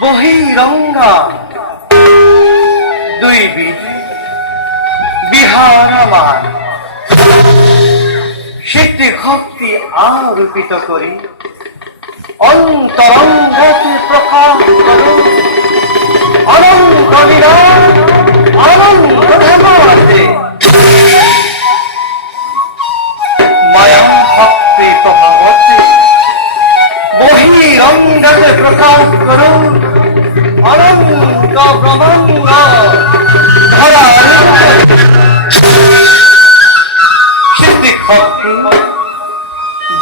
বহিরঙ্গা দুই বিহার আমার সিদ্ধি ভক্তি আরোপিত করি অন্তরঙ্গতি প্রকাশ করো অনন্ত লীলা অনন্ত হেমাতে মায়া ভক্তি প্রভাবতে বহিরঙ্গতে প্রকাশ করো অনন্ত ব্রহ্মাণ্ড সিদ্ধি ভক্তি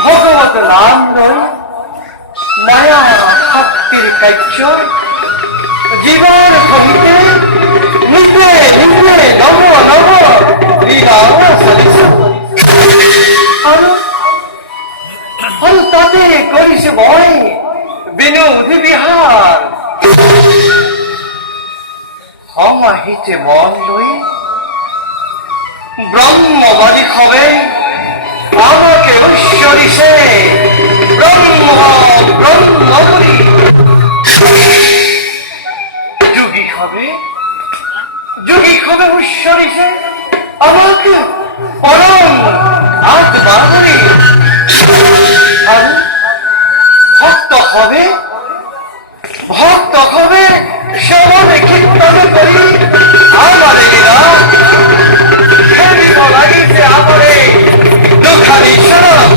ভগবত নাম রই মায়া ভক্তির কার্য জীবন কবিতে নিতে নিতে নব নব লীলা চলিছে আৰু তাতে কৰিছে মই বিনোদী বিহাৰ সমাহিতে মন লৈ ব্রহ্মবাদী হবে আমাকে ঐশ্বরিছে ব্রহ্ম ব্রহ্ম বলি যুগী হবে ঐশ্বরিছে আমাকে পরম আত্মা বলি আর ভক্ত হবে শ্রবণে কীর্তন করি আমার লীলা লাগিছে আমরে দুখানি শরণ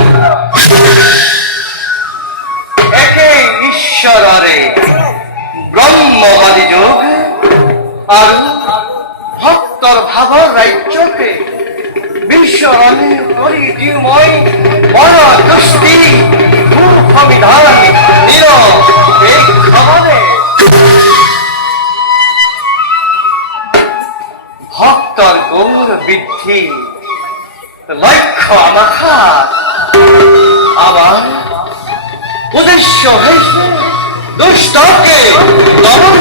একে ঈশ্বরে ব্রহ্মবাদী যোগ আর ভক্তর ভাবর রাজ্যকে বিশ্বরণে করি জীবময় শিষ্য হয়েছে দুষ্টকে দমন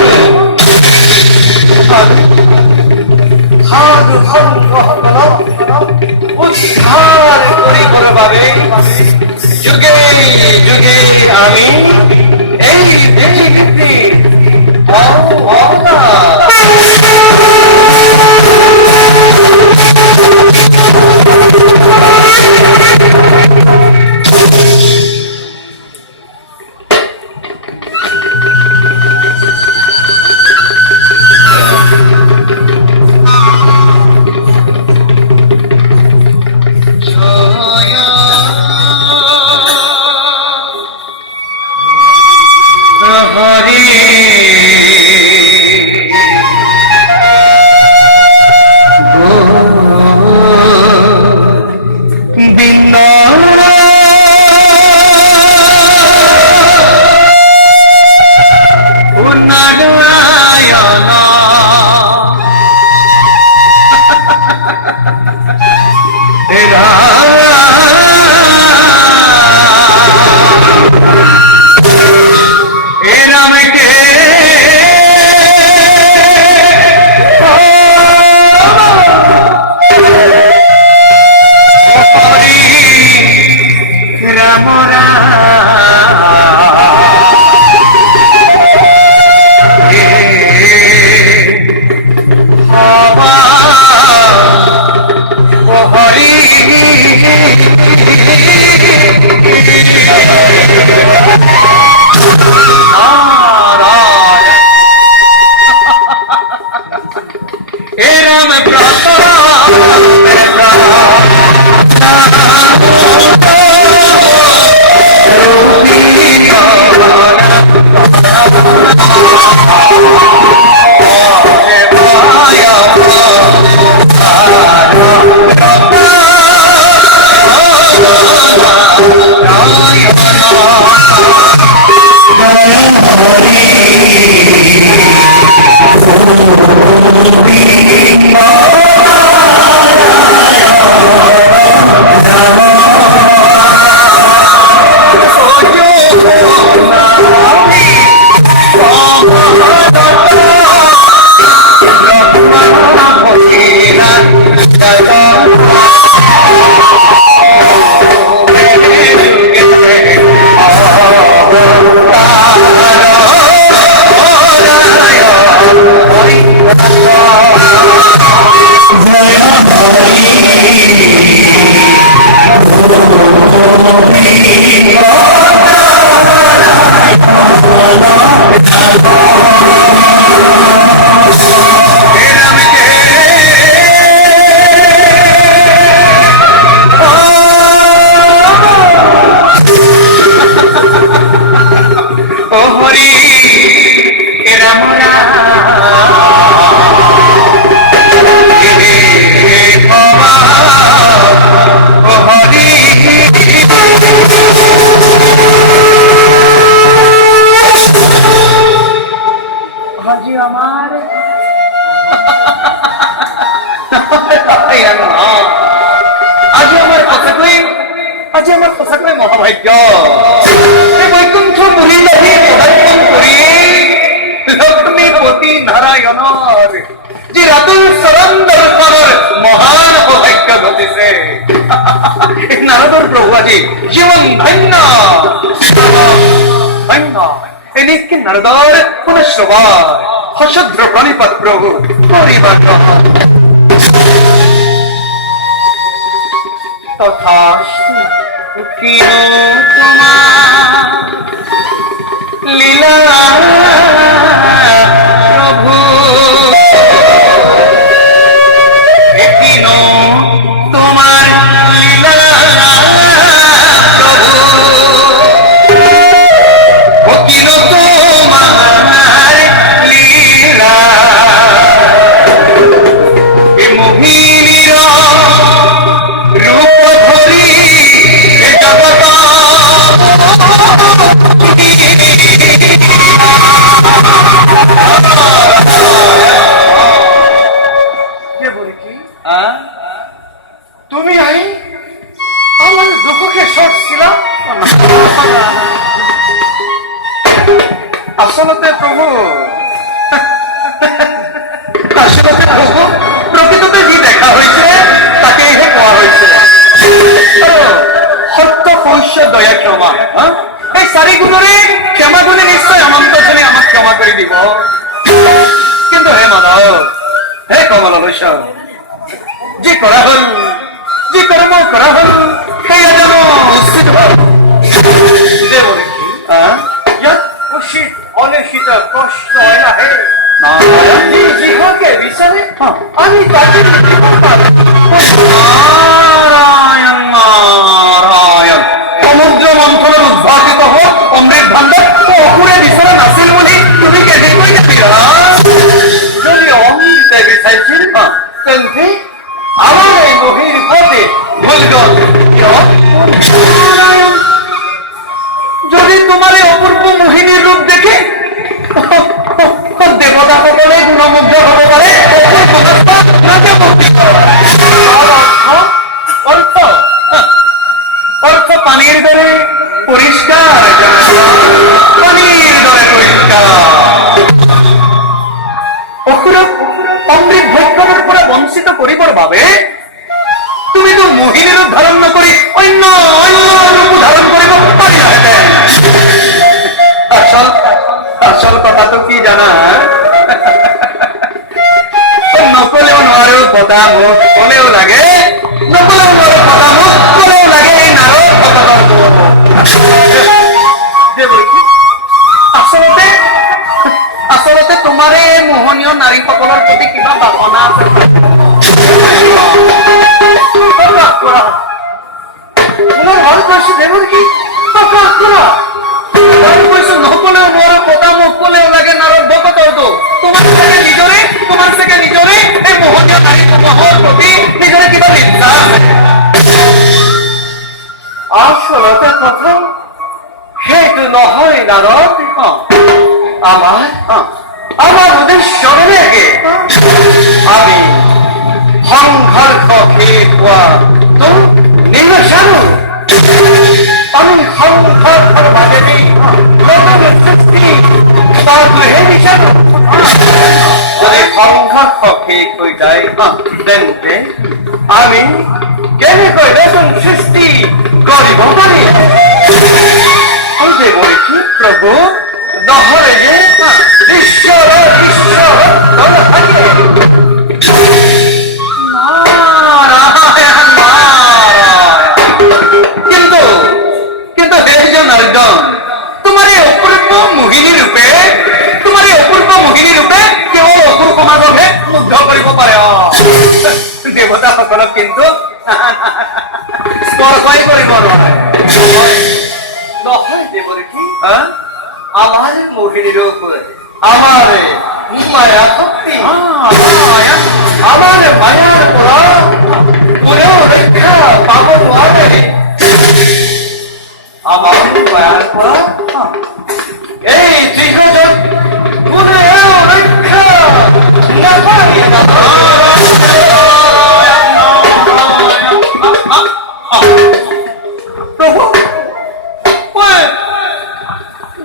উদ্ধার করিবার ভাবে যুগে যুগে আমি এই পৃথিবীতে মহাভাগ্য বৈকুণ্ঠ মহিলাহী পদার্পণ কৰি লক্ষ্মীপতি নারায়ণৰ যি ৰাতুল চৰণ দৰ্শনৰ মহান সৌভাগ্য ঘটিছে নাৰদৰ প্ৰভু আজি জীৱন ধন্য ধন্য এনেকে নাৰদৰ পুনঃশ্ৰৱণ সশদ্ৰ প্ৰণিপাত প্ৰভু কৰিবা তথাস্তু কিনো তোমার লীলা প্রভু কিনো তোমার লীলা প্রভু কিনো তোমার লীলা এ মোহিনীর রূপ ধরি জগত বৈশা যে করা হল, যে কর্ম করা হল, সেয়া যেন উচিত হল। দেব দেখি হ্যাঁ? ইয়াত উচিত অনিশ্চিত প্রশ্ন নাহে নারায়ণ, যিহকে বিচারে হ্যাঁ। আমি তাকে দিব পাৰো। নারায়ণ, নারায়ণ। সমুদ্র মন্থনের উদ্ভাসিত হোক অমৃত ভাণ্ডার ও অকুরে বিচরা নাছিল বুলি তুমি কেনেকৈ জানিলা? যদি অমৃতে বিচাৰিছিল হ্যাঁ। তেন্তে আমাৰ এই মহিৰ পদে ভুল গল। কিয়? নারায়ণ, যদি তোমার এই অপূর্ব মোহিনীর রূপ দেখে দেবতা সকলে গুণমুগ্ধ হতে পারে, অর্থ অর্থ পানির দরে পরিষ্কার, পানির দরে পরিষ্কার। অসুরক অমৃত ভোগ করার পৰা বঞ্চিত কৰিবৰ বাবে তুমি তো মোহিনী রূপ ধারণ নকৰি অন্য অন্য রূপ ধারণ কৰিব পাৰিলাহেঁতেন। আসল আসল কথাটো কি জানা? নকলেও নোৱাৰো বতা মোক কলেও লাগে, নকলেও নোৱাৰো বতা মোক কলেও লাগে এই নাৰৰ ভকতৰ মোক। দেব দেখি আচলতে আচলতে তোমাৰ এই মোহনীয় নাৰীসকলৰ প্ৰতি কিবা বাসনা আছে। প্রকাশ করা তোমার ভাল পাশে দেব দেখি প্রকাশ করা। মই কৈছো নকলেও নোৱাৰো বতা মোক কলেও লাগে নাৰৰ ভকতৰটো। তোমাৰ চাগে নিজৰে এই মোহনীয় নাৰীসমূহৰ প্ৰতি নিজৰে কিবা নিন্দা আছে। আসলতে কথা সেইটো নহয় নারদ। অ, আমার অ, আমার উদ্দেশ্য বেলেগে। আমি সংঘর্ষ খেয়ে পোৱা তো নিৰ্বাচনো আমি সংঘৰ্ষৰ মাজেদি নতুন সৃষ্টি কৰাটোহে বিচাৰো। যদি সংঘৰ্ষ শেষ হৈ যায় তেন্তে আমি কেনেকৈ নতুন সৃষ্টি কৰিব পাৰিম? দেৱ দেখি প্ৰভু নহলে যে ঈশ্বৰৰ তল থাকে। নারায়ণ, নারায়ণ। কিন্তু কিন্তু হে জনার্দন, তোমাৰ এই অপূৰ্ব মোহিনী ৰূপে কেৱল অসুৰ সমাজকহে মুগ্ধ কৰিব পাৰে। দেৱতাসকলক কিন্তু স্পৰ্শই কৰিব নোৱাৰে। নহয় দেৱ দেখি হা? আমার মোহিনীর উপরে আমার মায়া শক্তি নারায়ণ, আমার মায়ার পরা কোনেও রক্ষা পাব নোৱাৰে। আমার মায়ার পরা এই জীবজগৎ কোনেও রক্ষা নাপায়। প্ৰভু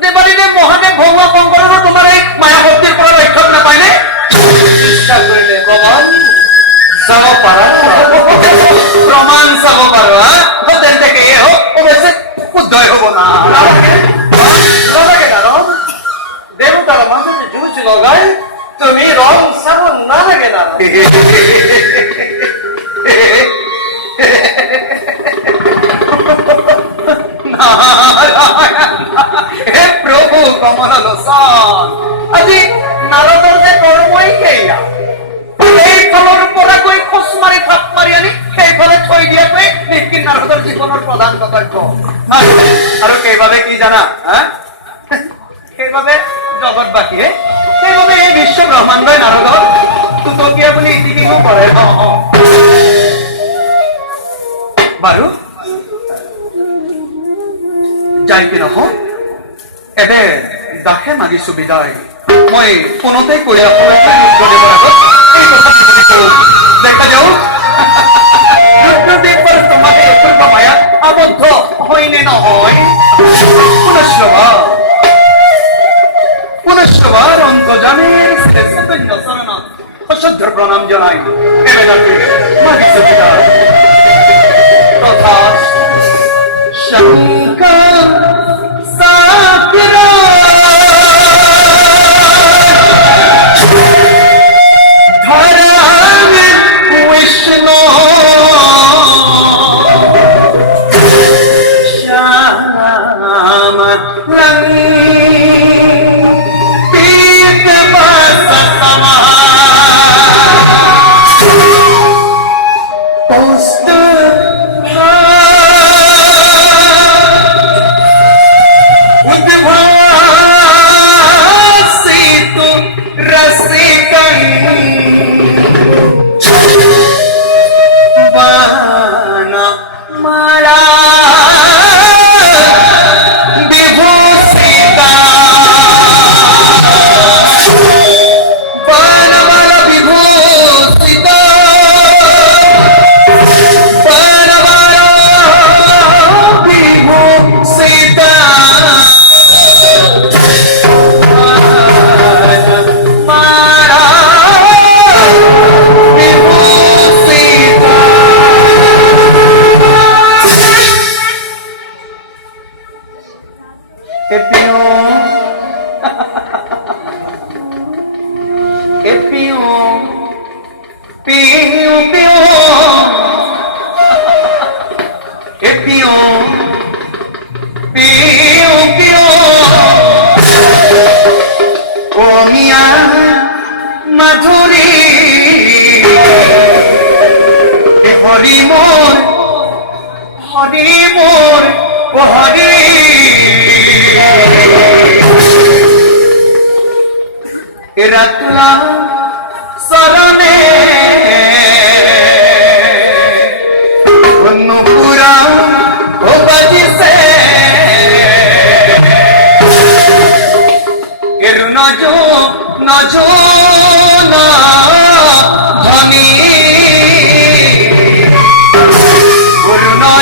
দেৱাদিদেৱ মহাদেৱ ভৌমা শংকৰৰো তোমাৰ এই মায়া শক্তিৰ পৰা ৰক্ষক নাপায়নে? চেষ্টা কৰিলে প্ৰমাণ চাব পাৰা। প্ৰমাণ চাব পাৰো। তেন্তে সেয়ে হওক, অৱশ্যে শুদ্ধই হব না। নালাগে নাৰদ, দেৱতাৰ মাজত যুঁজ লগাই তুমি ৰং চাব নালাগে নাৰদ। হে প্ৰভু কমল লোচন, আজি নাৰদৰ যে কৰ্মই সেয়া। এইফালৰ পৰা গৈ খোজ মাৰি থাপ মাৰি আনি সেইফালে থৈ দিয়াটোৱে নিশ্চিত নাৰদৰ জীৱনৰ প্ৰধান কৰ্তব্য। আৰু সেইবাবে কি জানা? সেইবাবে জগতবাসীয়ে সেইবাবে এই বিশ্ব ব্ৰহ্মাণ্ডই নাৰদৰ তুতকীয়া বুলি ইতিকিঙো কৰে। বাৰু যাই কি নহওক, এবে দাসে মাগিছো বিদায়। মই ফোনতে কৈ আছো ৰুদ্ৰদেৱৰ আগত এই কথা বুলি কওঁ। দেখা যাওক ৰুদ্ৰদেৱৰ তোমাকে অপূৰ্ব মায়াত আবদ্ধ হয়নে নহয়। পুনশ্চবাৰ অন্তৰ্জামীৰ চৈতন্য চৰণত সশ্ৰদ্ধ প্ৰণাম জনাই এবে দাসে মাগিছো বিদায়। তথা শংকৰ সাকৰা ধৰা এ পিও এ পিও পিও পিও এ পিও পিও পিও ও মিয়া মাধুরী এ হরি মোর ও হরি এ রাতলা শরণে অনুপুরা ও বাজিছে এর নজো নজো না